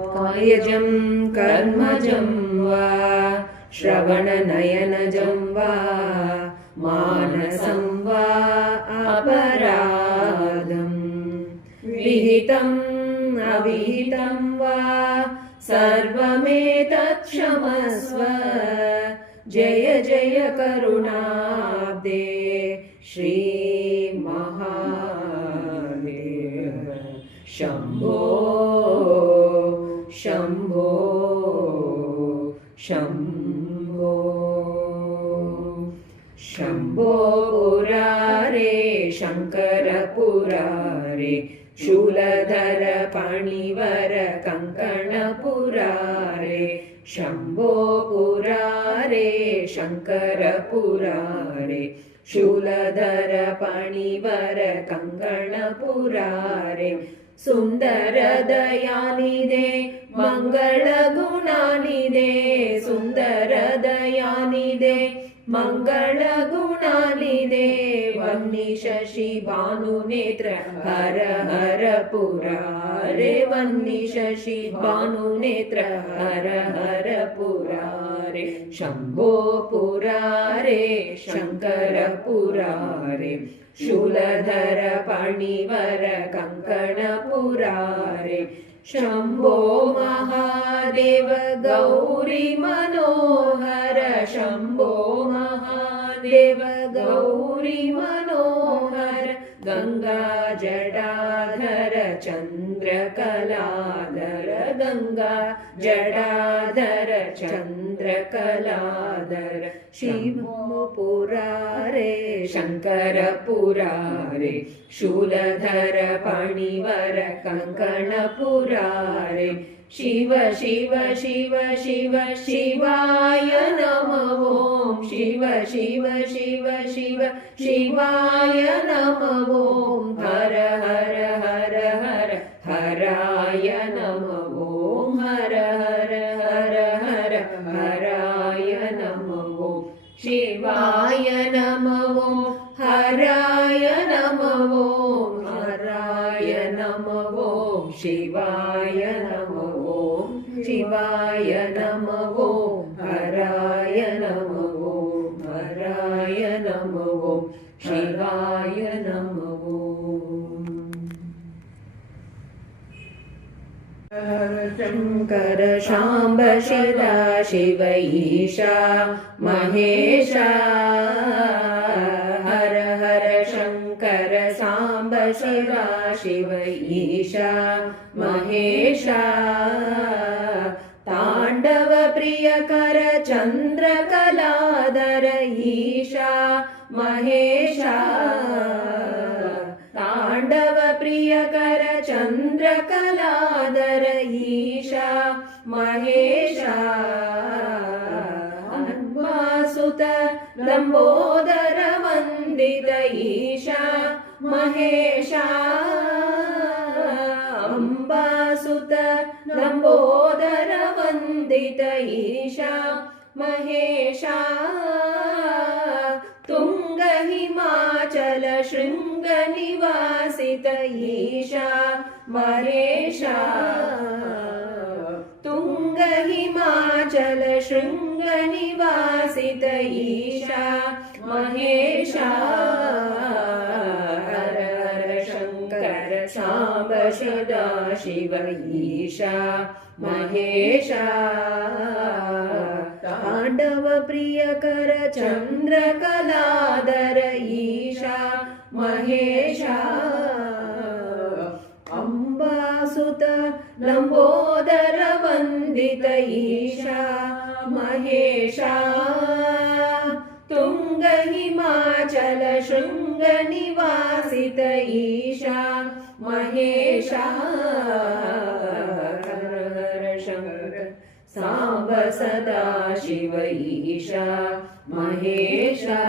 कायजं कर्मजं वा श्रवणनयनजं वा मानसं वा अपराधं विहितम् अविहितं वा सर्वमेतत् क्षमस्व। जय जय करुणाब्दे श्री महादेव शम्भो शम्भो शम्भो। शम्भो पुरारे शङ्कर पुरारे शूलधर पाणिवर कङ्कण पुरारे। शम्भो पुरारे शङ्कर पुरारे शूलधर पाणिवर कङ्कण पुरारे। सुन्दर दयानिधे मंगल गुणानिधे सुन्दर दयानिधे मंगल गुणानिधे। वह्नि शशि भानुनेत्र हर हर पुरारे वह्नि शशि भानुनेत्र हर हर पुरारे। शम्भो पुरारे शङ्कर पुरारे शूलधर पाणिवर कङ्कण पुरारे। शम्भो महादेव गौरी मनोहर शम्भो महादेव गौरी मनोहर। गंगा जटाधर चन्द्रकलाधर गंगा जटाधर चन्द्रकलाधर। शिवो पुरारे शङ्कर पुरारे शूलधर पाणिवर कङ्कण पुरारे। शिव शिव शिव शिव शिवाय नमः ॐ शिव शिव शिव शिव शिवाय नमः ॐ। हर हर हर हर हराय नमः ॐ हर हर हर हर हराय नमः ॐ। शिवाय नमः ॐ हराय नमः ॐ हराय नमः ॐ। शिवाय नमः ॐ शिवाय नमः ॐ हराय नमः ॐ हराय नमः ॐ शिवाय नमः ॐ। शङ्कर शाम्ब शिवा शिव ईशा महेशा। हर हर शङ्कर साम्ब शिवा शिव ईशा महेशा। ताण्डव प्रियकर चन्द्रकलाधर ईशा महेशा। ताण्डव प्रियकर चन्द्रकलाधर ईशा महेशा। अम्बासुत लम्बोदर वन्दित ईशा महेशा। अम्बासुत लम्बोदर वन्दित ईशा महेशा। तुंग हिमाचल शृंग निवासित ईशा महेशा। तुंग हिमाचल शृंग निवासित ईशा महेशा। हर हर शङ्कर साम्ब सदा शिव ईशा महेशा। ताण्डव प्रियकर चन्द्रकलाधर ईशा महेशा। अम्बासुत लम्बोदर वन्दित ईशा महेशा। तुंग हिमाचल शृंग निवासित ईशा महेशा। हर हर शङ्कर साम्ब सदा शिव ईशा महेशा।